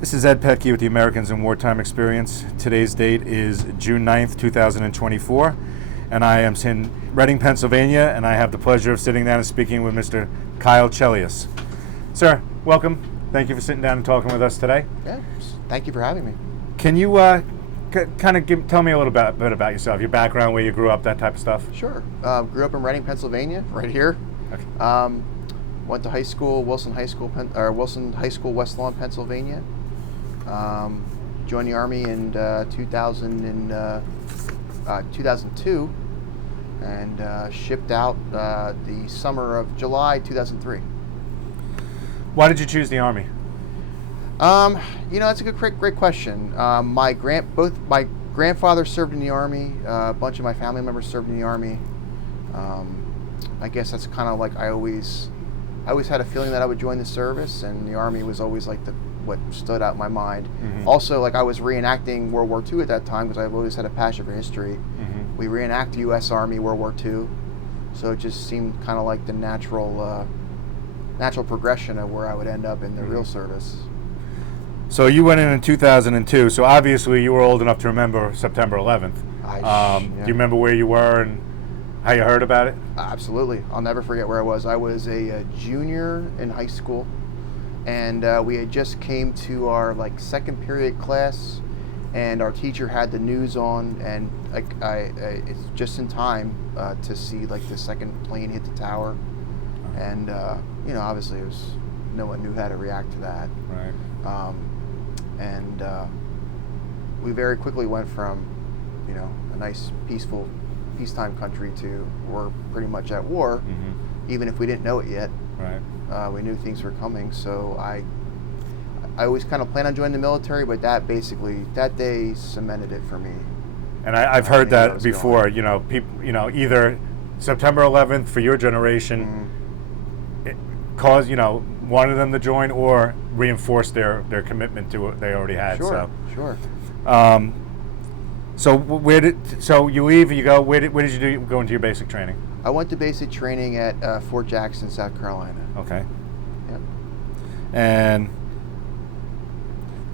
This is Ed Pecky with the Americans in Wartime Experience. Today's date is June 9th, 2024, and I am in Reading, Pennsylvania, and I have the pleasure of sitting down and speaking with Mr. Kyle Chelius. Sir, welcome. Thank you for sitting down and talking with us today. Yeah, thank you for having me. Can you tell me a little bit about yourself, your background, where you grew up, that type of stuff? Sure. Grew up in Reading, Pennsylvania, right here. Okay. Went to high school, Wilson High School, West Lawn, Pennsylvania. Joined the Army in 2002 and shipped out the summer of July 2003. Why did you choose the Army? That's a great question. Both my grandfather served in the Army. A bunch of my family members served in the Army. I guess that's kind of like I always had a feeling that I would join the service, and the Army was always like what stood out in my mind. Mm-hmm. Also, like I was reenacting World War II at that time because I've always had a passion for history. Mm-hmm. We reenact the U.S. Army World War II, so it just seemed kind of like the natural progression of where I would end up in the real service. So you went in 2002, so obviously you were old enough to remember September 11th. Yeah. Do you remember where you were and how you heard about it? Absolutely. I'll never forget where I was. I was a junior in high school, and we had just came to our second period class, and our teacher had the news on, and it's just in time to see the second plane hit the tower, and obviously no one knew how to react to that. Right. And we very quickly went from a nice peacetime country to we're pretty much at war. Mm-hmm. Even if we didn't know it yet. Right. We knew things were coming, so I always kind of planned on joining the military, but that day cemented it for me. And I've heard that before. People. Either September 11th for your generation, Mm-hmm. wanted them to join or reinforced their commitment to what they already had. Sure. So you leave, you go. Where did you go into your basic training? I went to basic training at Fort Jackson, South Carolina. Okay. Yep. And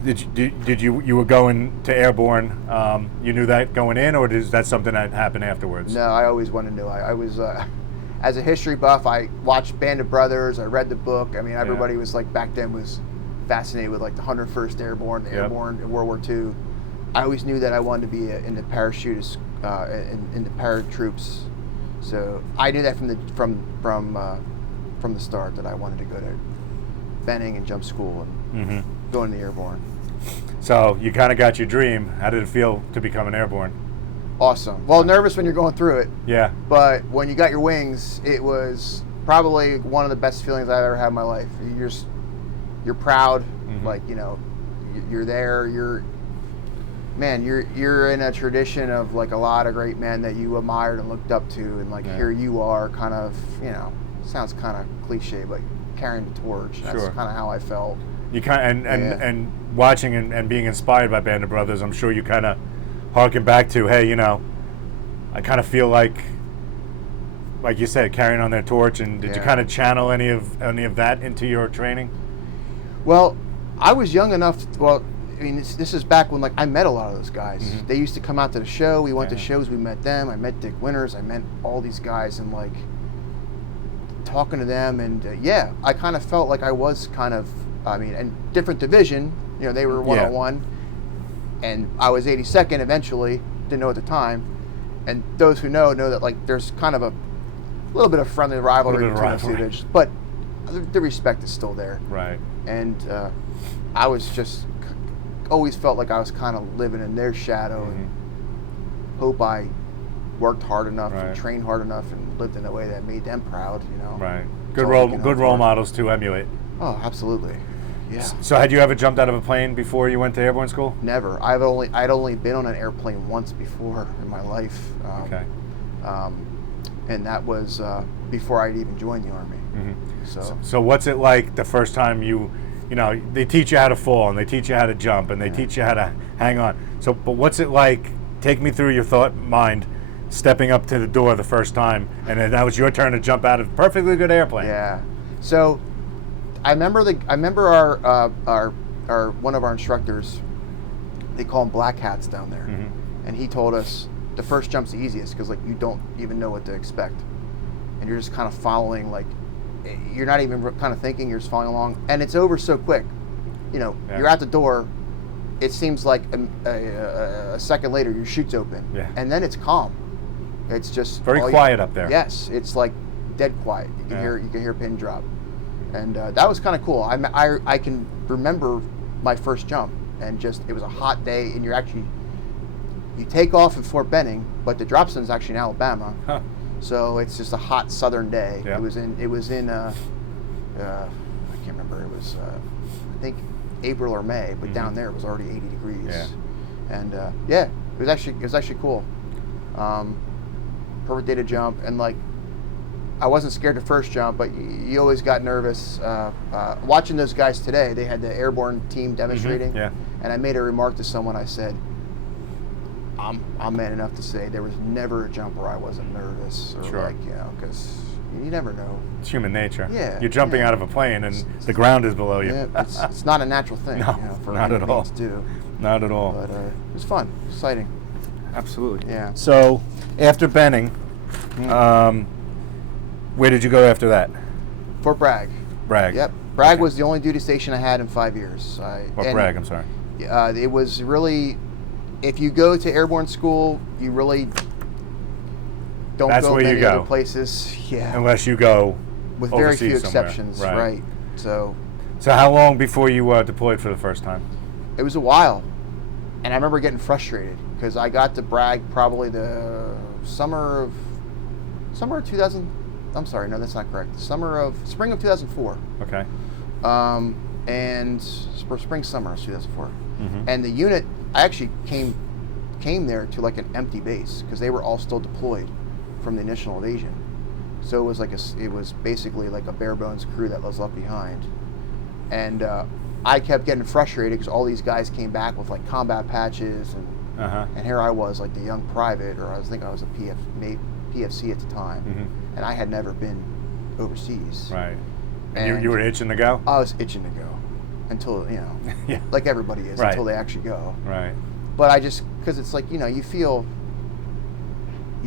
did you were going to airborne? You knew that going in, or is that something that happened afterwards? No, I always wanted to know. I was as a history buff. I watched Band of Brothers. I read the book. I mean, everybody was back then was fascinated with the 101st Airborne, the Airborne in World War II. I always knew that I wanted to be in the parachutists, in the paratroops. So I knew that from the start that I wanted to go to Benning and jump school and go into the airborne. So you kind of got your dream. How did it feel to become an airborne? Awesome. Well, nervous when you're going through it. Yeah. But when you got your wings, it was probably one of the best feelings I've ever had in my life. You're proud. Mm-hmm. You're there. You're in a tradition of a lot of great men that you admired and looked up to, and here you are, kind of sounds kind of cliche, but carrying the torch. That's kind of how I felt. You and watching and being inspired by Band of Brothers, I'm sure you kind of harken back to, hey, I kind of feel like you said, carrying on their torch. And did you kind of channel any of that into your training? Well, I was young enough. This is back when I met a lot of those guys. Mm-hmm. They used to come out to the show. We went to shows. We met them. I met Dick Winters. I met all these guys, and talking to them, and I kind of felt like I was kind of, and different division. They were 101, and I was 82nd eventually. Didn't know at the time, and those who know that there's kind of a little bit of friendly rivalry between the two divisions, but the respect is still there. Right. And I was just always felt like I was kind of living in their shadow, and hope I worked hard enough and trained hard enough and lived in a way that made them proud. Right. Good role models to emulate. Oh, absolutely. Yeah. So had you ever jumped out of a plane before you went to airborne school? Never. I'd only been on an airplane once before in my life. Okay. And that was before I'd even joined the Army. Mm-hmm. So what's it like the first time they teach you how to fall, and they teach you how to jump, and they teach you how to hang on. But what's it like? Take me through your mind, stepping up to the door the first time, and then that was your turn to jump out of a perfectly good airplane. Yeah. So I remember our one of our instructors, they call them black hats down there, and he told us the first jump's the easiest because like you don't even know what to expect, and you're just kind of following, like you're not even kind of thinking, you're just following along, and it's over so quick. You know, you're at the door. It seems like a second later your chute's open, and then it's calm. It's just very quiet up there. Yes, it's like dead quiet. You can hear a pin drop, and that was kind of cool. I can remember my first jump, and just it was a hot day, and you take off at Fort Benning, but the drop zone's actually in Alabama, so it's just a hot southern day. It was in I can't remember. It was I think April or May, but down there it was already 80 degrees, and it was actually cool. Perfect day to jump, and like I wasn't scared the first jump, but you always got nervous. Watching those guys today, they had the airborne team demonstrating, and I made a remark to someone. I said, I'm man enough to say there was never a jump where I wasn't nervous, or because you never know. It's human nature. Yeah, you're jumping out of a plane and the ground is below you. Yeah, it's not a natural thing. No, for not at all. to do. Not at all. But it was fun, exciting. Absolutely. Yeah. So after Benning, where did you go after that? Fort Bragg. Bragg. Yep. Bragg was the only duty station I had in 5 years. Bragg? I'm sorry. It was really, if you go to airborne school, you really don't go many other places. Yeah. Unless you go with very few somewhere. exceptions, right? So how long before you deployed for the first time? It was a while, and I remember getting frustrated because I got to Bragg probably the summer of 2000. I'm sorry, no, that's not correct. Spring of 2004. Okay. And summer of 2004. And the unit, I actually came there to like an empty base because they were all still deployed from the initial invasion. So it was basically like a bare bones crew that was left behind. And I kept getting frustrated because all these guys came back with like combat patches, and here I was like the young private, or I was a PFC at the time, and I had never been overseas. Right. And you were itching to go? I was itching to go until, like everybody is, until they actually go. Right. But because it's like, you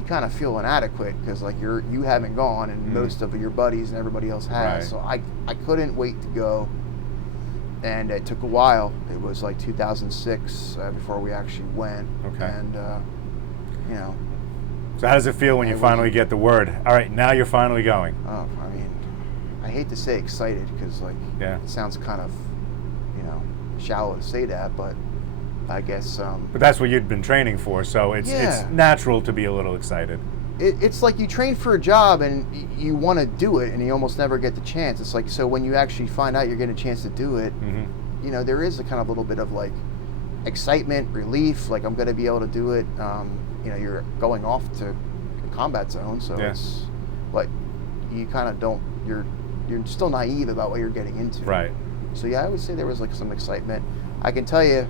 kind of feel inadequate because like you haven't gone, and most of your buddies and everybody else has. Right. So I couldn't wait to go, and it took a while. It was like 2006 before we actually went. Okay. And So how does it feel when you finally get the word? All right, now you're finally going. Oh, I mean, I hate to say excited because like it sounds kind of shallow to say that, but I guess. But that's what you'd been training for, so it's natural to be a little excited. It's like you train for a job and you want to do it, and you almost never get the chance. It's like, so when you actually find out you're getting a chance to do it, there is a kind of little bit of like excitement, relief, like I'm going to be able to do it. You're going off to a combat zone, so it's, but you kind of don't. You're still naive about what you're getting into. Right. So I would say there was like some excitement. I can tell you,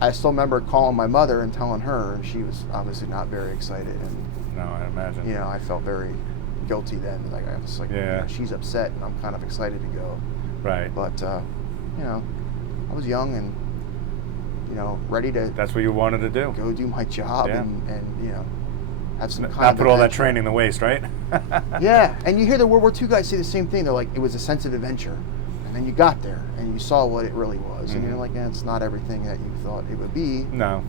I still remember calling my mother and telling her, and she was obviously not very excited. And no, I imagine. I felt very guilty then. Like I was like, she's upset, and I'm kind of excited to go. Right. But I was young and ready to. That's what you wanted to do. Go do my job and have some kind of. Not put all that training to waste, right? Yeah, and you hear the World War II guys say the same thing. They're like, it was a sense of adventure. And then you got there, and you saw what it really was, and you're like, it's not everything that you thought it would be. No.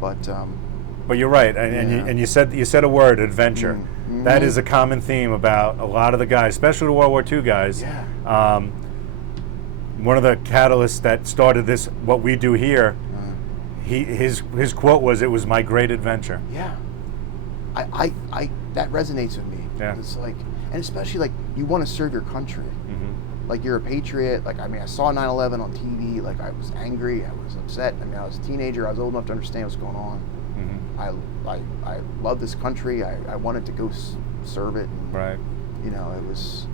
But you're right, and you said a word, adventure. That is a common theme about a lot of the guys, especially the World War II guys. Yeah. One of the catalysts that started this, what we do here, his quote was, "It was my great adventure." Yeah. I that resonates with me. Yeah. It's like, and especially like you want to serve your country. Like you're a patriot. Like, I mean, I saw 9/11 on TV. Like, I was angry. I was upset. I mean, I was a teenager. I was old enough to understand what's going on. I love this country. I wanted to go serve it. And, right. It was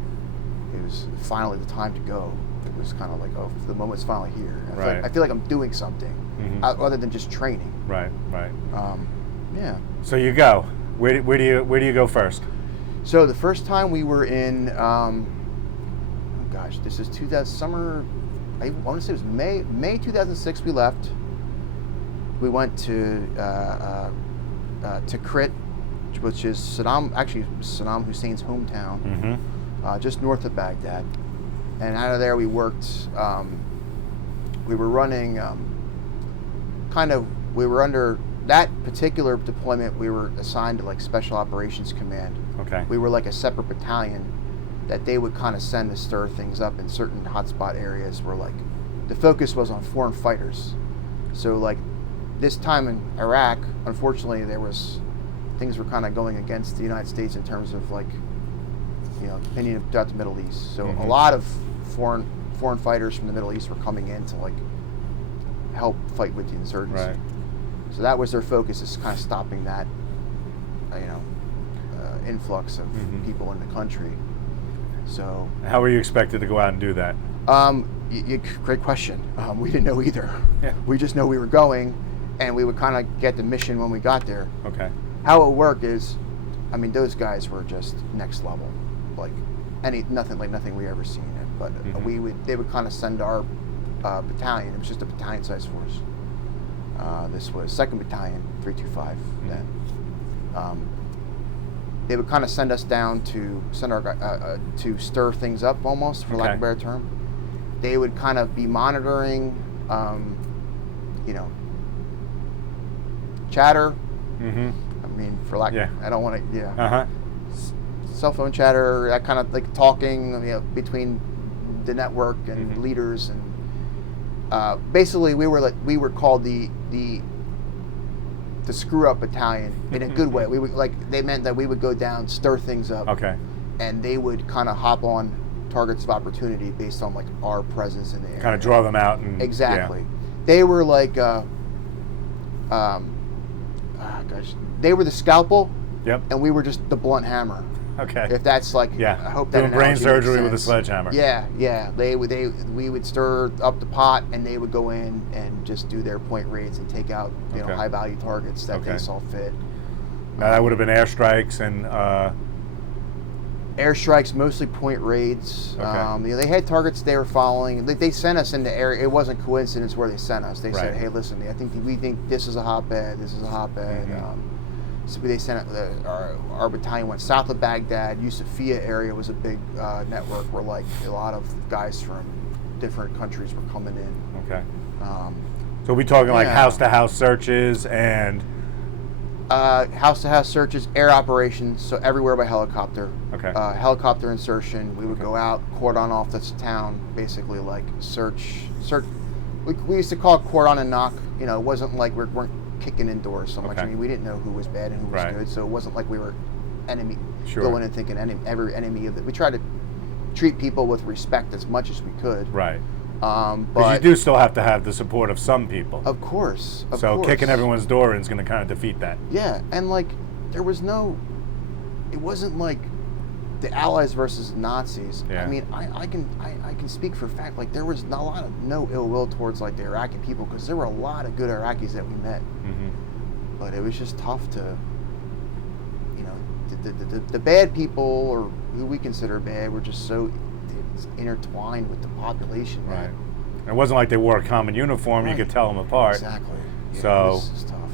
finally the time to go. It was kind of like, oh, the moment's finally here. I feel like I'm doing something other than just training. Right. Yeah. So you go. Where do you go first? So the first time we were in. This is summer I want to say it was May 2006 we left. We went to Tikrit, which is Saddam Hussein's hometown, just north of Baghdad. And out of there we worked, we were running, we were under that particular deployment, we were assigned to like Special Operations Command. Okay. We were like a separate battalion that they would kind of send to stir things up in certain hotspot areas where like the focus was on foreign fighters. So like this time in Iraq, unfortunately, things were kind of going against the United States in terms of like, opinion about the Middle East. So a lot of foreign fighters from the Middle East were coming in to like help fight with the insurgency. Right. So that was their focus, is kind of stopping that, influx of people in the country. So how were you expected to go out and do that? Great question. We didn't know either. Yeah. We just know we were going, and we would kind of get the mission when we got there. Okay. How it worked is, those guys were just next level, like nothing we ever seen. But they would kind of send our battalion. It was just a battalion-sized force. This was 2nd Battalion, 325 then. They would kind of send us down to to stir things up, almost, for lack of a better term. They would kind of be monitoring, chatter. For lack, I don't want to, cell phone chatter, that kind of like talking, between the network and leaders, and basically we were called the screw up battalion in a good way. We would they meant that we would go down, stir things up, and they would kind of hop on targets of opportunity based on like our presence in the area. Kind of draw them out. And exactly. They were like, they were the scalpel, and we were just the blunt hammer. Okay. If that's like, I hope that doing brain surgery with a sledgehammer. Yeah. We would stir up the pot, and they would go in and just do their point raids and take out high value targets that they saw fit. Now that would have been airstrikes and. Airstrikes, mostly point raids. Okay. They had targets they were following. They sent us into area. It wasn't coincidence where they sent us. They said, "Hey, listen, we think this is a hotbed. This is a hotbed." So they sent our battalion went south of Baghdad. Yusufia area was a big network where like a lot of guys from different countries were coming in. Okay. So we talking like house to house searches and. House to house searches, air operations, so everywhere by helicopter. Okay. Helicopter insertion. We would go out, cordon off this town, basically like search. We used to call it cordon and knock. It wasn't like we weren't kicking in doors so much. We didn't know who was bad and who was good, so it wasn't like we were going and thinking every enemy of it. We tried to treat people with respect as much as we could. Right. But you do still have to have the support of some people. Of course. Kicking everyone's door in is going to kind of defeat that. Yeah, and like it wasn't like the Allies versus Nazis. Yeah. I can speak for a fact. Like there was no ill will towards like the Iraqi people, because there were a lot of good Iraqis that we met. But it was just tough to, the bad people, or who we consider bad, were just so intertwined with the population. Right. It wasn't like they wore a common uniform. You could tell them apart. Exactly. Yeah, so this is tough.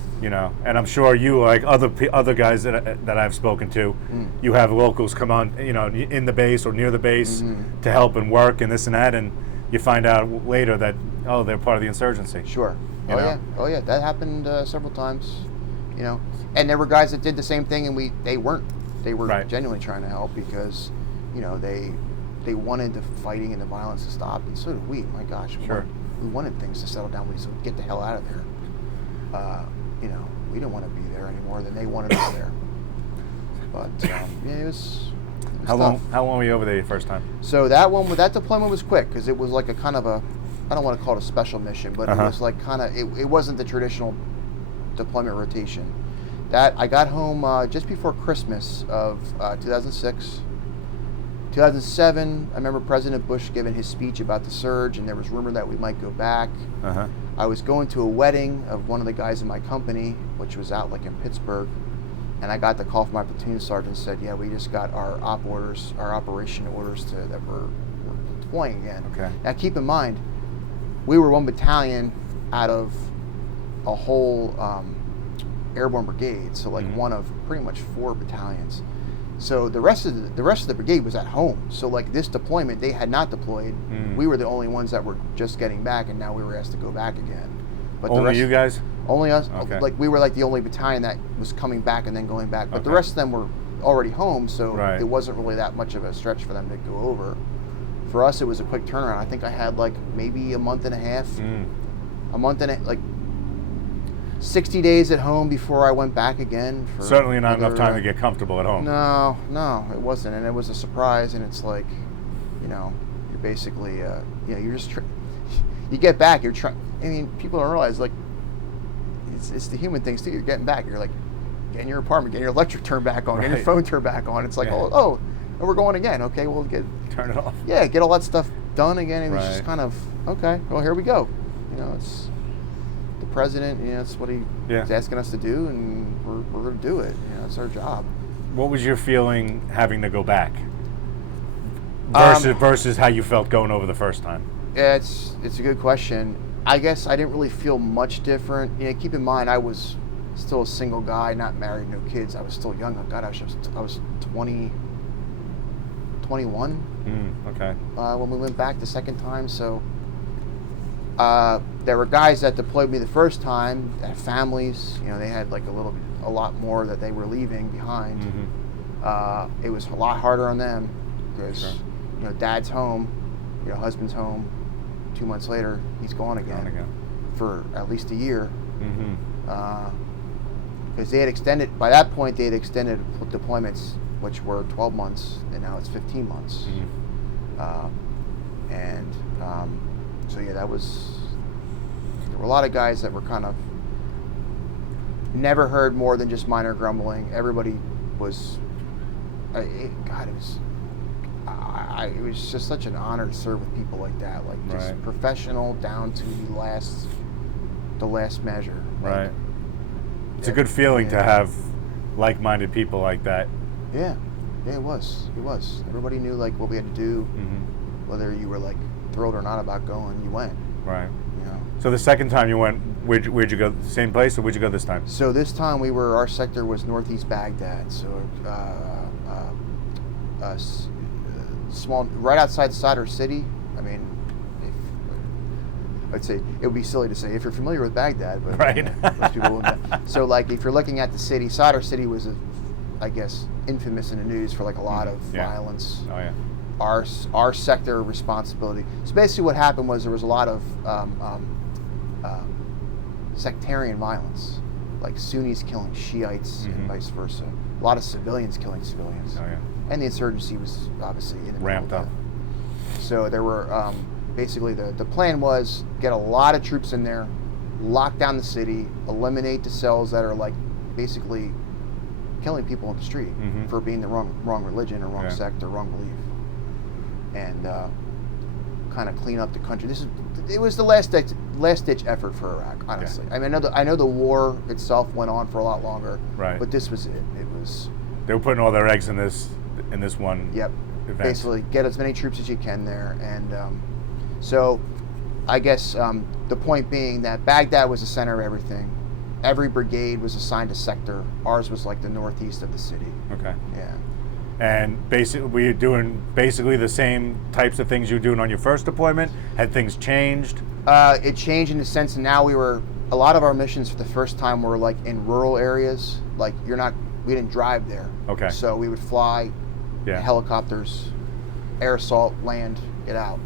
And I'm sure you, like other guys that I've spoken to, you have locals come on, in the base or near the base to help and work and this and that, and you find out later that they're part of the insurgency. Sure. Oh yeah, that happened several times. And there were guys that did the same thing, and they were genuinely trying to help, because they wanted the fighting and the violence to stop, and so did we. My gosh, we wanted things to settle down. We would get the hell out of there. We didn't want to be there any more than they wanted us there. But it was How tough. long were you over there your first time? So that deployment was quick, because it was like a kind of a, I don't want to call it a special mission, but it was like it wasn't the traditional deployment rotation. That I got home just before Christmas of 2006. 2007, I remember President Bush giving his speech about the surge, and there was rumor that we might go back. I was going to a wedding of one of the guys in my company, which was out like in Pittsburgh, and I got the call from my platoon sergeant, said, "Yeah, we just got our operation orders that we're deploying again." Okay. Now keep in mind, we were one battalion out of a whole airborne brigade, so like one of pretty much 4 battalions. So the rest of the brigade was at home. So like this deployment, they had not deployed. We were the only ones that were just getting back, and now we were asked to go back again. But only you guys? Only us. Okay. Like we were like the only battalion that was coming back and then going back. But the rest of them were already home, so it wasn't really that much of a stretch for them to go over. For us, it was a quick turnaround. I think I had like maybe a month and a half, like 60 days at home before I went back again. For certainly not enough time to get comfortable at home. No, it wasn't, and it was a surprise. And it's like, you're basically, you're just you get back. You're trying. I mean, people don't realize like it's the human things too. You're getting back. You're like getting your apartment, getting your electric turned back on, getting your phone turned back on. It's like oh, we're going again. Okay, we'll turn it off. Yeah, get all that stuff done again. It was just kind of okay. Well, here we go. It's the president. That's what he's asking us to do, and we're going to do it. It's our job. What was your feeling having to go back versus how you felt going over the first time? Yeah, it's a good question. I guess I didn't really feel much different. Keep in mind I was still a single guy, not married, no kids. I was still young. Oh God, I was 21. Okay. When we went back the second time, so there were guys that deployed me the first time that had families. They had like a lot more that they were leaving behind. It was a lot harder on them because dad's home, husband's home. 2 months later, he's gone again for at least a year. Because they had extended, by that point, they had extended deployments, which were 12 months, and now it's 15 months. So yeah, there were a lot of guys that were kind of never heard more than just minor grumbling. Everybody was, it was just such an honor to serve with people like that, like just professional down to the last measure. Right. It's a good feeling to have like-minded people like that. Yeah, it was. Everybody knew like what we had to do, whether you were like thrilled or not about going, you went. Right. So the second time you went, where'd you go? Same place, or where'd you go this time? So this time our sector was northeast Baghdad, so small, right outside Sadr City. I mean, I'd say it would be silly to say if you're familiar with Baghdad, but most people wouldn't. So like if you're looking at the city, Sadr City was, I guess, infamous in the news for like a lot of violence. Oh yeah. Our sector responsibility. So basically, what happened was there was a lot of sectarian violence, like Sunnis killing Shiites and vice versa. A lot of civilians killing civilians. Oh yeah. And the insurgency was obviously in the ramped up. So there were basically the plan was get a lot of troops in there, lock down the city, eliminate the cells that are like basically killing people in the street for being the wrong religion or wrong sect or wrong belief, and kind of clean up the country. It was the last ditch effort for Iraq, honestly. I mean, I know the war itself went on for a lot longer, but this was it. It was. They were putting all their eggs in this one. Yep. Event. Basically, get as many troops as you can there, and so I guess the point being that Baghdad was the center of everything. Every brigade was assigned a sector. Ours was like the northeast of the city. Okay. Yeah. And basically, were you doing basically the same types of things you were doing on your first deployment? Had things changed? It changed in the sense that now a lot of our missions for the first time were like in rural areas. Like we didn't drive there. Okay. So we would fly helicopters, air assault, land, get out.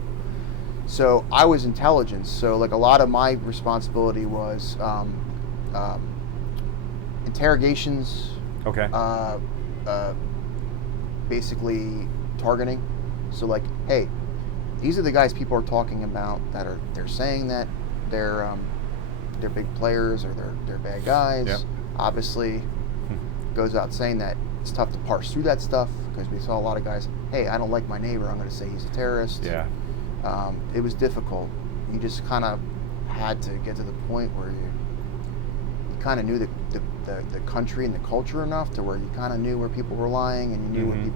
So I was intelligence. So like a lot of my responsibility was interrogations. Okay. Basically targeting. So like, hey, these are the guys people are talking about they're saying that they're big players or they're bad guys. Yep. Obviously, goes out saying that it's tough to parse through that stuff because we saw a lot of guys. Hey, I don't like my neighbor. I'm going to say he's a terrorist. Yeah. It was difficult. You just kind of had to get to the point where you kind of knew the country and the culture enough to where you kind of knew where people were lying, and you knew you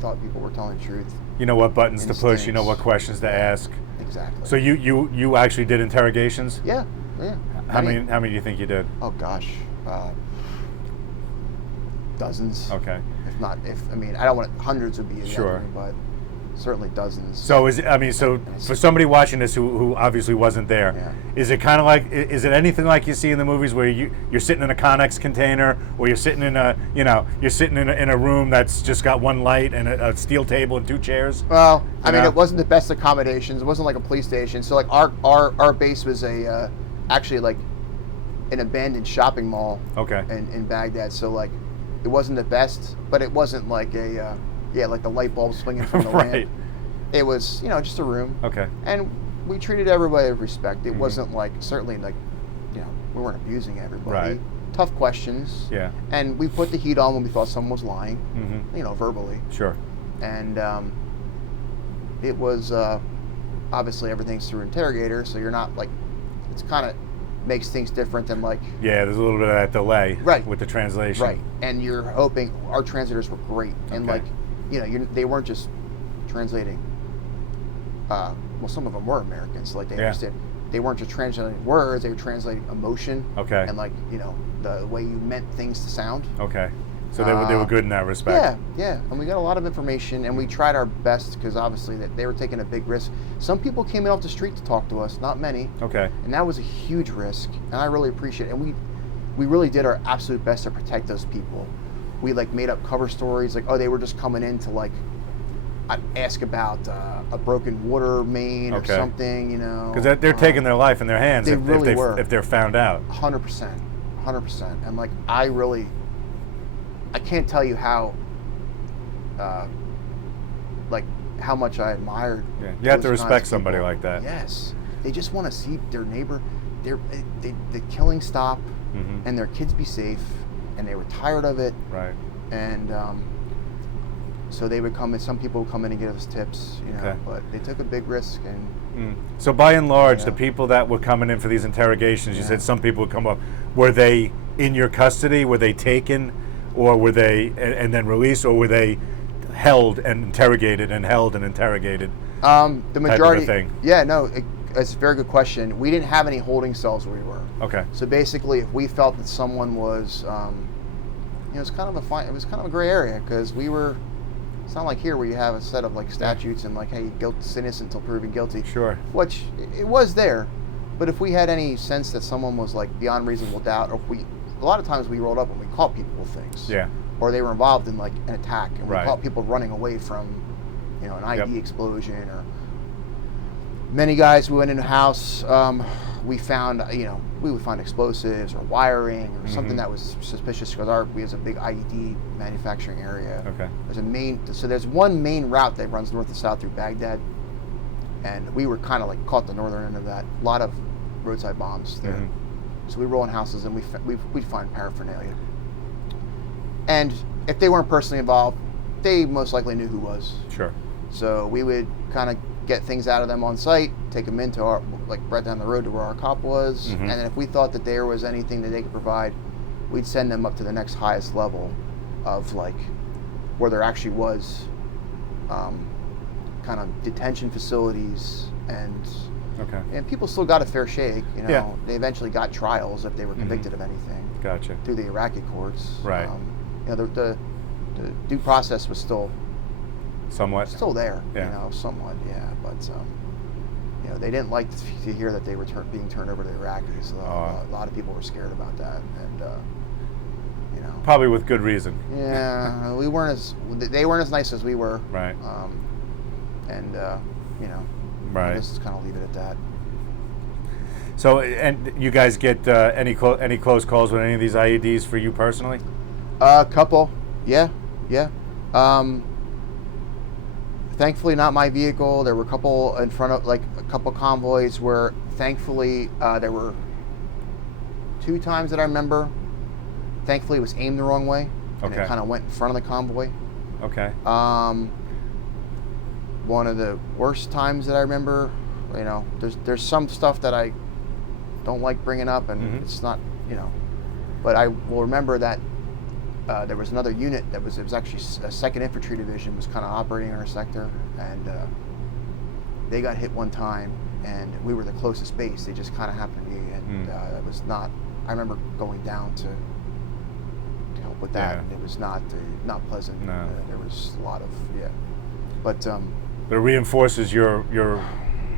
thought people were telling the truth. You know what buttons to push. You know what questions to ask. Exactly. So you actually did interrogations? Yeah. How many do you think you did? Oh gosh, dozens. Okay. I mean, I don't want hundreds would be sure, but certainly dozens. So for somebody watching this who obviously wasn't there, is it kind of like, is it anything like you see in the movies where you're sitting in a Connex container, or you're sitting in a room that's just got one light and a steel table and two chairs? Well, I mean, it wasn't the best accommodations. It wasn't like a police station. So like our base was actually like an abandoned shopping mall. Okay. In Baghdad. So like, it wasn't the best, but it wasn't like like the light bulb swinging from the right. lamp. It was, just a room. Okay. And we treated everybody with respect. It wasn't like, certainly like, we weren't abusing everybody. Right. Tough questions. Yeah. And we put the heat on when we thought someone was lying, verbally. Sure. And it was, obviously everything's through interrogator, so you're not like, it's kind of makes things different than like... Yeah, there's a little bit of that delay right. with the translation. Right, and you're hoping, our translators were great, and like, they weren't just translating, well, some of them were Americans, so like they understood. They weren't just translating words, they were translating emotion. Okay. And like, the way you meant things to sound. Okay. So they were good in that respect. Yeah, and we got a lot of information, and we tried our best, because obviously they were taking a big risk. Some people came in off the street to talk to us, not many. Okay. And that was a huge risk, and I really appreciate it. And we really did our absolute best to protect those people. We like made up cover stories, like, oh, they were just coming in to like ask about a broken water main or something, Because they're taking their life in their hands if they're found out. 100%. And like, I can't tell you how, how much I admired. Yeah. You have to respect somebody like that. Yes, they just want to see their neighbor, the killing stop, and their kids be safe, and they were tired of it. Right. And so they would come in. Some people would come in and give us tips, but they took a big risk. And so by and large, the people that were coming in for these interrogations, you said some people would come up. Were they in your custody? Were they taken? Or were they and then released, or were they held and interrogated and held and interrogated? The majority. Type of a thing? Yeah, no, it's a very good question. We didn't have any holding cells where we were. Okay. So basically, if we felt that someone was, it was kind of a gray area, because we were. It's not like here where you have a set of like statutes and like, hey, guilt's innocent until proven guilty. Sure. Which it was there, but if we had any sense that someone was like beyond reasonable doubt, or a lot of times we rolled up and we caught people with things. Yeah. Or they were involved in like an attack, and we right. caught people running away from, an ID explosion, or many guys who went in a house, we found, we would find explosives or wiring or something that was suspicious, because we has a big IED manufacturing area. Okay. There's one main route that runs north and south through Baghdad, and we were kind of like caught the northern end of that. A lot of roadside bombs there. So we roll in houses and we'd find paraphernalia. And if they weren't personally involved, they most likely knew who was. Sure. So we would kind of get things out of them on site, take them into our, like right down the road to where our cop was, and then if we thought that there was anything that they could provide, we'd send them up to the next highest level of like where there actually was kind of detention facilities, and people still got a fair shake. They eventually got trials if they were convicted of anything. Gotcha. Through the Iraqi courts. Right. The due process was still somewhat there. Yeah. Somewhat. Yeah. But they didn't like to hear that they were being turned over to the Iraqis. A lot of people were scared about that, and probably with good reason. Yeah. They weren't as nice as we were. Right. Right. Let's just kind of leave it at that. So, and you guys get any close calls with any of these IEDs for you personally? A couple, yeah. Thankfully, not my vehicle. There were a couple in front of, like a couple convoys where, thankfully, there were 2 times that I remember. Thankfully, it was aimed the wrong way, and it kind of went in front of the convoy. Okay. One of the worst times that I remember, there's some stuff that I don't like bringing up, and it's not, But I will remember that there was another unit that it was actually a 2nd Infantry Division was kind of operating in our sector, and they got hit one time, and we were the closest base. They just kind of happened to be, and it was not. I remember going down to help with that. And it was not pleasant. No. There was a lot of but it reinforces your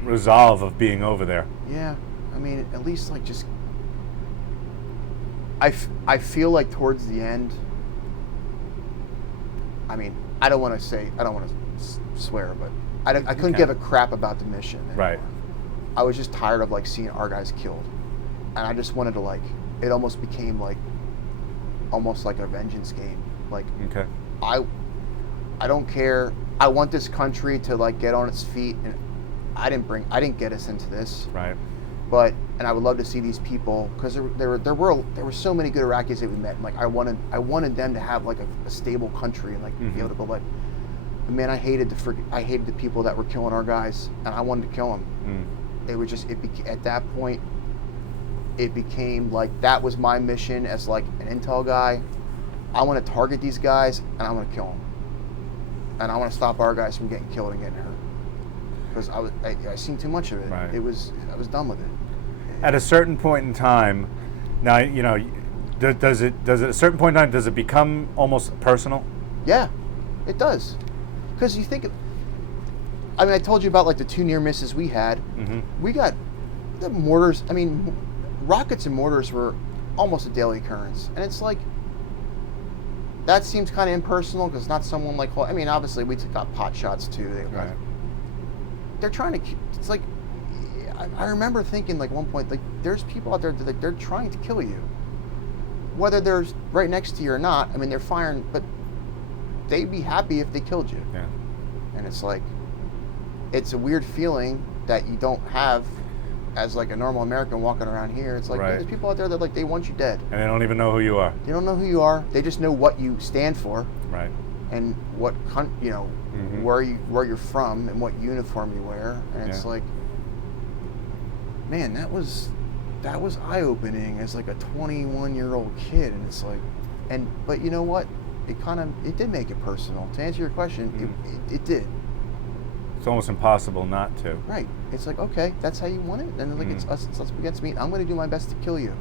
resolve of being over there. Yeah, I mean, at least like just. I feel like towards the end. I mean, I don't want to swear, but I couldn't give a crap about the mission anymore. Right. I was just tired of like seeing our guys killed, and I just wanted to like. It almost became like, almost like a vengeance game. Like, okay. I don't care. I want this country to like get on its feet, and I didn't get us into this. Right. And I would love to see these people, because there were so many good Iraqis that we met. And like I wanted them to have like a stable country and like be able to go. Like, man, I hated the people that were killing our guys, and I wanted to kill them. It was just at that point, it became like that was my mission as like an intel guy. I want to target these guys, and I want to kill them, and I want to stop our guys from getting killed and getting hurt, because I seen too much of it. Right. I was done with it. At a certain point in time, now does it at a certain point in time does it become almost personal? Yeah, it does, because you think. I mean, I told you about like the 2 near misses we had. We got the mortars. I mean, rockets and mortars were almost a daily occurrence, and it's like that seems kind of impersonal because not someone like. I mean, obviously we got pot shots too. They're trying to. It's like I remember thinking like one point like there's people out there that they're trying to kill you, whether they're right next to you or not. I mean, they're firing, but they'd be happy if they killed you. Yeah. And it's like. It's a weird feeling that you don't have as like a normal American walking around here. It's like there's people out there that like they want you dead. And they don't even know who you are. They don't know who you are. They just know what you stand for. Right. And what where you're from and what uniform you wear. And it's like, man, that was eye-opening as like a 21-year-old kid. And it's like, but you know what? It did make it personal. To answer your question, it did. It's almost impossible not to. Right. It's like, okay, that's how you want it. And like it's us against me. I'm going to do my best to kill you.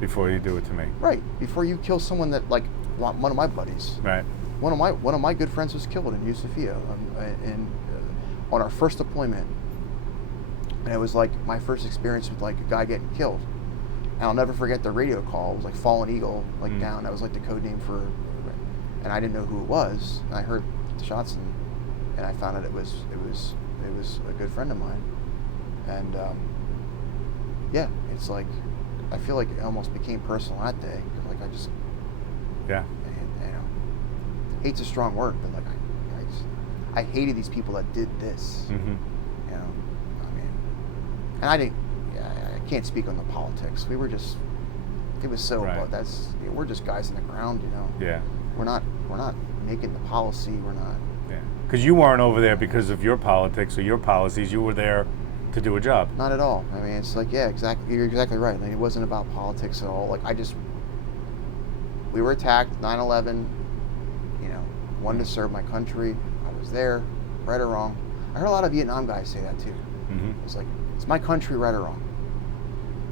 Before you do it to me. Right. Before you kill someone that like one of my buddies. Right. One of my good friends was killed in Yusufia on our first deployment. And it was like my first experience with like a guy getting killed. And I'll never forget the radio call. It was like Fallen Eagle, like down. That was like the code name for. And I didn't know who it was. And I heard the shots and I found out it was a good friend of mine, and it's like I feel like it almost became personal that day. Like I just hate's a strong word, but like I hated these people that did this. I mean, and I can't speak on the politics. We were just it was so we're just guys in the ground, Yeah. We're not making the policy. We're not. Because you weren't over there because of your politics or your policies. You were there to do a job. Not at all. I mean, it's like, exactly. You're exactly right. Like, it wasn't about politics at all. Like, we were attacked, 9/11, wanted to serve my country. I was there, right or wrong. I heard a lot of Vietnam guys say that too. It's like, it's my country, right or wrong.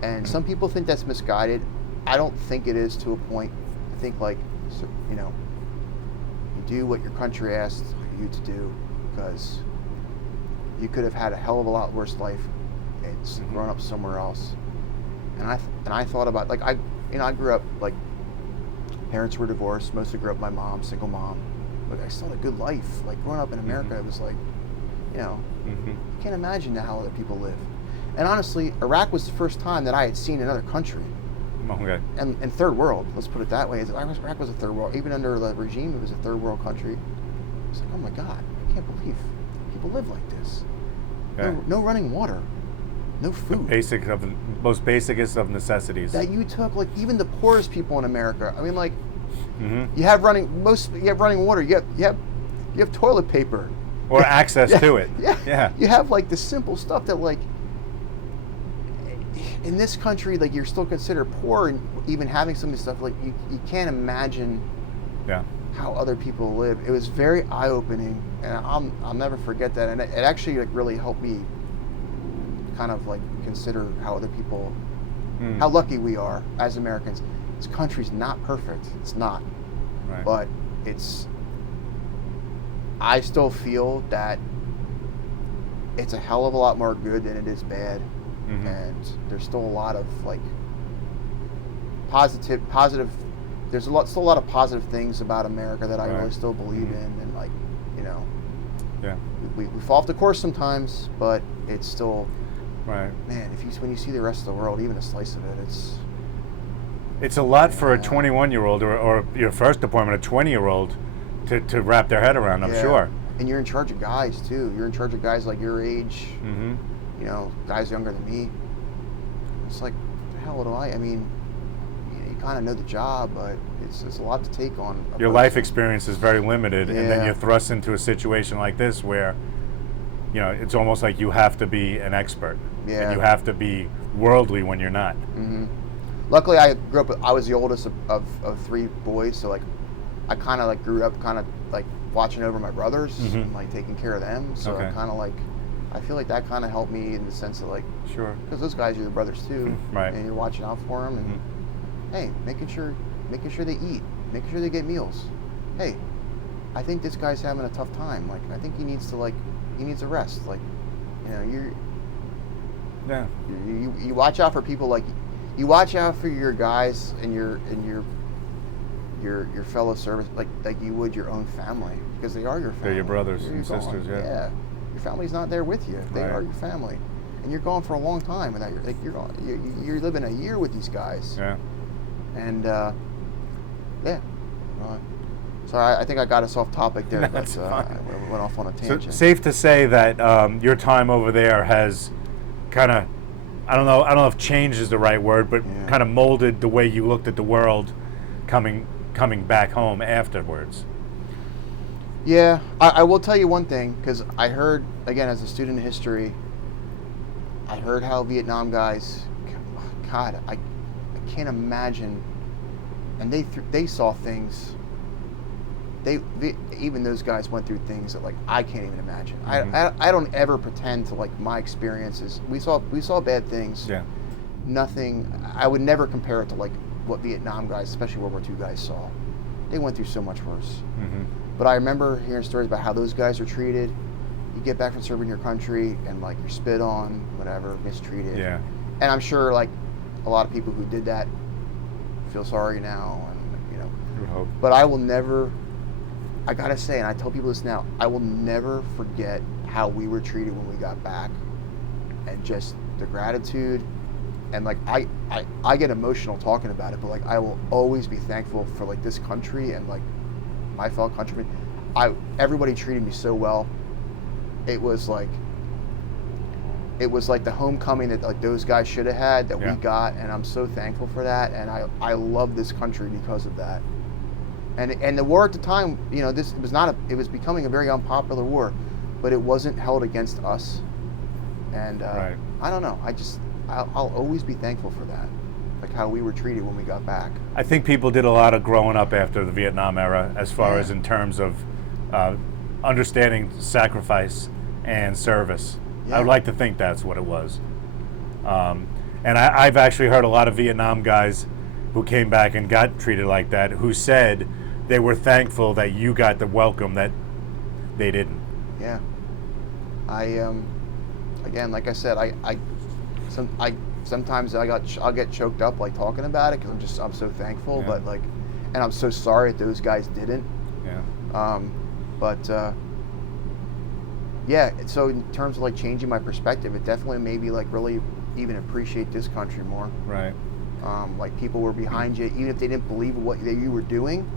And some people think that's misguided. I don't think it is to a point. I think like, you do what your country asks you to do, because you could have had a hell of a lot worse life. It's grown up somewhere else. And I thought about like I grew up like parents were divorced. Mostly grew up with my mom, single mom. But I still had a good life. Like growing up in America, it was like, you can't imagine how other people live. And honestly, Iraq was the first time that I had seen another country. Okay. And third world, let's put it that way. Iraq was a third world. Even under the regime, it was a third world country. It's like, oh my God, I can't believe people live like this. Yeah. No running water, no food. Most basicest of necessities. That you took, like even the poorest people in America. I mean, like you have running water. You have toilet paper. Or access to it. Yeah. You have like the simple stuff that like in this country, like, you're still considered poor, and even having some of this stuff, like, you can't imagine how other people live. It was very eye-opening, and I'll never forget that. And it actually, like, really helped me kind of, like, consider how other people, how lucky we are as Americans. This country's not perfect. It's not. Right. But I still feel that it's a hell of a lot more good than it is bad. And there's still a lot of, like, positive. There's still a lot of positive things about America that I really still believe in, and, like, you know, we fall off the course sometimes, but it's still, man. When you see the rest of the world, even a slice of it, it's a lot for a 21-year-old or your first deployment, a 20-year-old, to wrap their head around. I'm sure. And you're in charge of guys too. You're in charge of guys like your age. You know, guys younger than me. It's like, the hell do I mean, you kind of know the job, but it's a lot to take on. Your life experience is very limited, and then you're thrust into a situation like this where, you know, it's almost like you have to be an expert. And you have to be worldly when you're not. Luckily, I grew up, I was the oldest of 3 boys, so, like, I kind of, like, grew up kind of, like, watching over my brothers and, like, taking care of them. So I kind of, like, I feel like that kind of helped me in the sense of, like, because those guys are your brothers too, and you're watching out for them, and hey, making sure they eat, making sure they get meals. Hey, I think this guy's having a tough time. Like, I think he needs a rest. Like, you know, you watch out for people, like, you watch out for your guys and your fellow service, like you would your own family, because they are your family. They're your brothers and sisters. Yeah. Your family's not there with you. They are your family, and you're gone for a long time without you're living a year with these guys. And so I think I got us off topic there. That's fine. I went off on a tangent. So, safe to say that your time over there has kind of, I don't know if change is the right word, but kind of molded the way you looked at the world coming back home afterwards. Yeah, I will tell you one thing, because I heard, again, as a student of history, I heard how Vietnam guys, God, I can't imagine, and they saw things, even those guys went through things that, like, I can't even imagine. I don't ever pretend to, like, my experiences. We saw bad things. Nothing, I would never compare it to, like, what Vietnam guys, especially World War II guys, saw. They went through so much worse. But I remember hearing stories about how those guys are treated. You get back from serving your country and, like, you're spit on, whatever, mistreated. And I'm sure, like, a lot of people who did that feel sorry now, and, you know. You would hope. But I will never, I gotta say, and I tell people this now, I will never forget how we were treated when we got back, and just the gratitude. And, like, I get emotional talking about it, but, like, I will always be thankful for, like, this country and, like, my fellow countrymen. Everybody treated me so well. It was like the homecoming that, like, those guys should have had, that we got, and I'm so thankful for that. And I love this country because of that. And the war at the time, you know, it was becoming a very unpopular war, but it wasn't held against us. And I don't know. I'll always be thankful for that, like how we were treated when we got back. I think people did a lot of growing up after the Vietnam era, as far as in terms of understanding sacrifice and service. I would like to think that's what it was. And I've actually heard a lot of Vietnam guys who came back and got treated like that, who said they were thankful that you got the welcome that they didn't. Yeah. Again, like I said, sometimes I'll get choked up, like, talking about it, because I'm so thankful, but, like, and I'm so sorry that those guys didn't. So in terms of, like, changing my perspective, it definitely made me, like, really even appreciate this country more. Like, people were behind you, even if they didn't believe in what you were doing.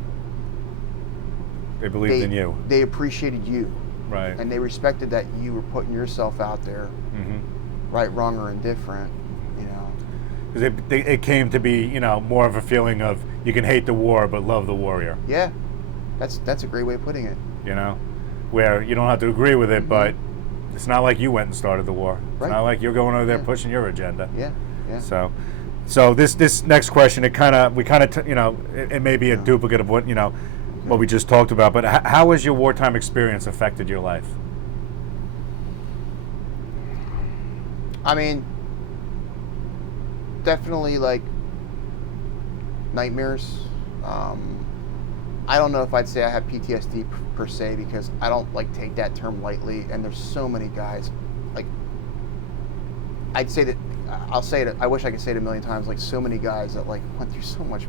They believed in you. They appreciated you. And they respected that you were putting yourself out there, right, wrong, or indifferent, you know. Because it came to be, you know, more of a feeling of you can hate the war but love the warrior. Yeah, that's a great way of putting it. You know, where you don't have to agree with it, but it's not like you went and started the war. It's not like you're going over there pushing your agenda. Yeah. So this next question, it may be a duplicate of what what we just talked about, but how has your wartime experience affected your life? I mean, definitely like nightmares. I don't know if I'd say I have PTSD per se, because I don't like take that term lightly. And there's so many guys, like, I'd say that, I'll say it, I wish I could say it a million times, like so many guys that like went through so much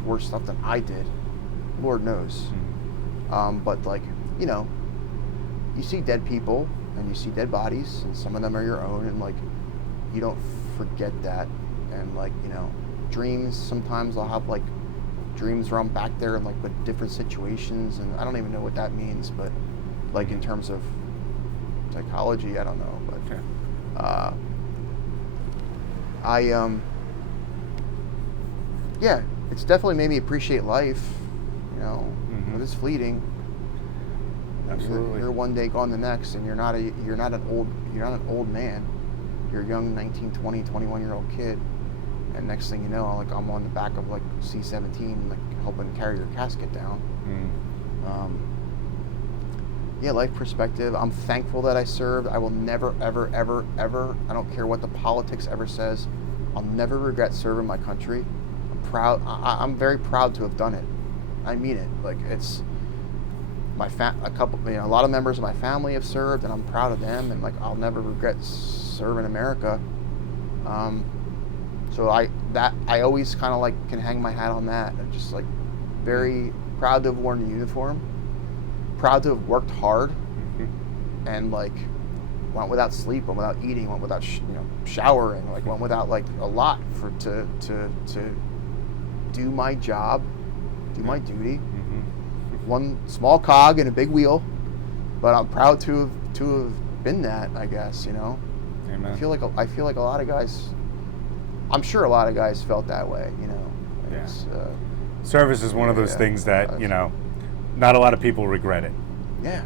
worse stuff than I did. Lord knows. But like, you see dead people and you see dead bodies, and some of them are your own, and like, you don't forget that. And like, dreams, sometimes I'll have like dreams where I'm back there in like with different situations, and I don't even know what that means, but like in terms of psychology, I don't know, but yeah, it's definitely made me appreciate life, but it's fleeting. Absolutely. You're one day gone the next, and you're not an old man. You're a young 19, 20, 21-year-old kid. And next thing you know, like I'm on the back of like C-17, like helping carry your casket down. Yeah, life perspective. I'm thankful that I served. I will never, ever, ever, ever, I don't care what the politics ever says, I'll never regret serving my country. I'm proud. I'm very proud to have done it. I mean it. Like, it's a lot of members of my family have served, and I'm proud of them. And like, I'll never regret serving America. So I always kind of like can hang my hat on that. I'm just like very proud to have worn the uniform, proud to have worked hard, and like went without sleep, went without eating, went without showering, like went without like a lot to do my job, do my duty. One small cog in a big wheel, but I'm proud to have been that, I guess. Amen. I feel like a lot of guys. I'm sure a lot of guys felt that way, Yeah. Service is one of those things that, not a lot of people regret it. Yeah.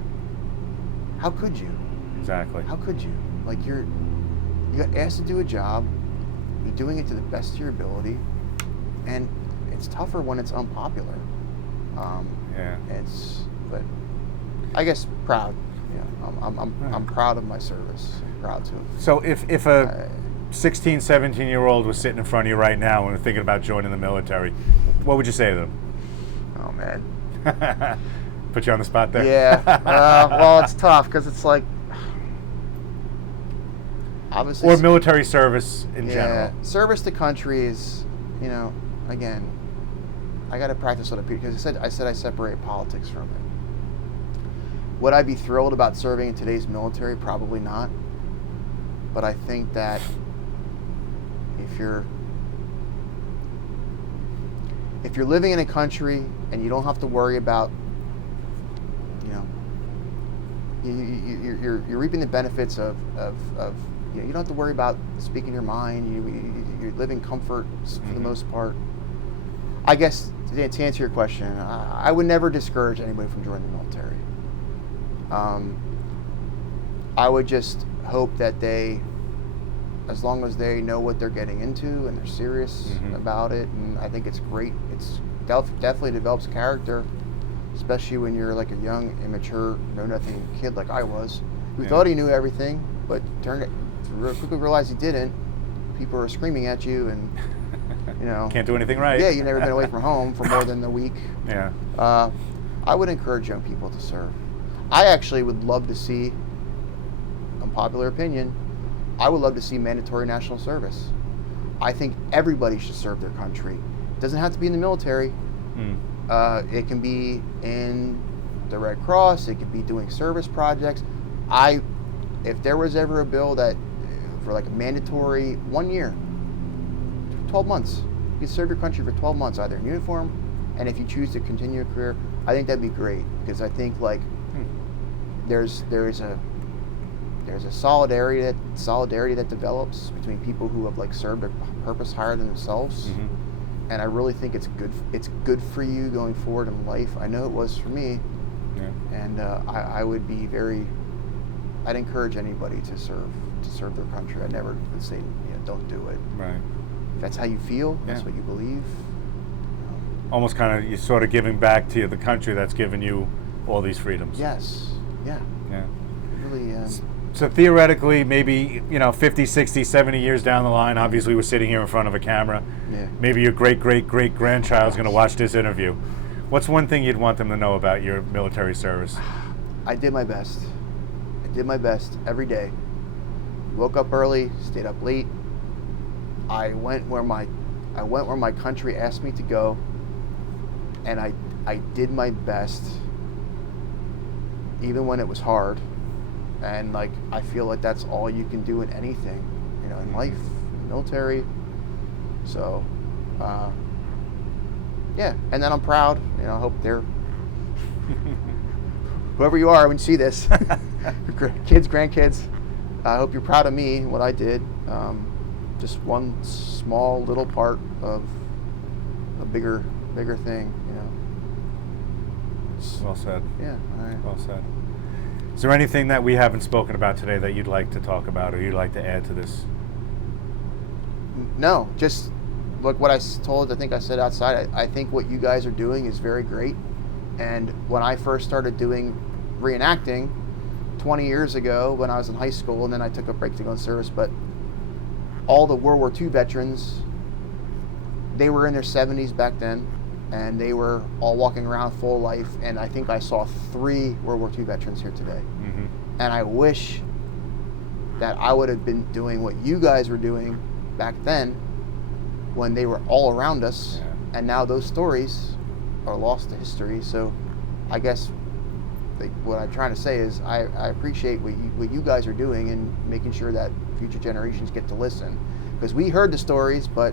How could you? Exactly. How could you? Like, you got asked to do a job, you're doing it to the best of your ability, and it's tougher when it's unpopular. But I guess proud. I'm proud of my service. I'm proud to. So if a 16, 17-year-old was sitting in front of you right now and thinking about joining the military, what would you say to them? Oh, man. Put you on the spot there? Yeah. Well, it's tough because it's like, obviously. Or military service in general. Service to country is, again, I got to practice what because I said I separate politics from it. Would I be thrilled about serving in today's military? Probably not. But I think that if you're living in a country and you don't have to worry about, you're reaping the benefits of you don't have to worry about speaking your mind. You live in comfort for the most part. I guess to answer your question, I would never discourage anybody from joining the military. I would just hope that they, as long as they know what they're getting into and they're serious about it, and I think it's great. It's definitely develops character, especially when you're like a young, immature, know-nothing kid like I was, who thought he knew everything, but quickly realized he didn't. People are screaming at you, and can't do anything right. Yeah, you've never been away from home for more than a week. Yeah. I would encourage young people to serve. I actually would love to see, unpopular opinion, I would love to see mandatory national service. I think everybody should serve their country. It doesn't have to be in the military. It can be in the Red Cross. It could be doing service projects. If there was ever a bill that, for like a mandatory 1 year, 12 months, you can serve your country for 12 months, either in uniform, and if you choose to continue a career, I think that'd be great, because I think like there's a solidarity that develops between people who have like served a purpose higher than themselves, and I really think it's good for you going forward in life. I know it was for me, and I'd encourage anybody to serve. to serve their country. I never would say, don't do it. Right. If that's how you feel, that's what you believe. Almost kind of, you're sort of giving back to the country that's given you all these freedoms. Yes. Yeah. Yeah. Really. So theoretically, maybe, 50, 60, 70 years down the line, obviously we're sitting here in front of a camera. Yeah. Maybe your great-great-great-grandchild's going to watch this interview. What's one thing you'd want them to know about your military service? I did my best. I did my best every day. Woke up early, stayed up late. I went where my country asked me to go, and I did my best, even when it was hard. And like, I feel like that's all you can do in anything, in life, military. So, yeah. And then I'm proud. I hope they're whoever you are when you see this, kids, grandkids. I hope you're proud of me and what I did. Just one small little part of a bigger thing. Well said. Yeah. All right. Well said. Is there anything that we haven't spoken about today that you'd like to talk about or you'd like to add to this? No, just look what I think I said outside. I think what you guys are doing is very great. And when I first started doing reenacting 20 years ago when I was in high school, and then I took a break to go in service, but all the World War II veterans, they were in their 70s back then, and they were all walking around full life, and I think I saw 3 World War II veterans here today. Mm-hmm. And I wish that I would have been doing what you guys were doing back then when they were all around us, and now those stories are lost to history. So I guess what I'm trying to say is I appreciate what you guys are doing and making sure that future generations get to listen. Because we heard the stories, but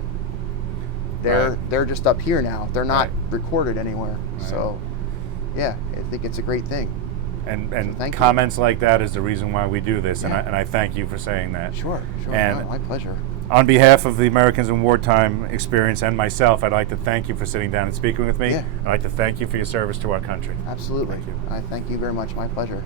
they're just up here now. They're not recorded anywhere. Right. So, yeah, I think it's a great thing. And so comments like that is the reason why we do this, and I thank you for saying that. Sure. And my pleasure. On behalf of the Americans in Wartime experience and myself, I'd like to thank you for sitting down and speaking with me. Yeah. I'd like to thank you for your service to our country. Absolutely. Thank you. I thank you very much. My pleasure.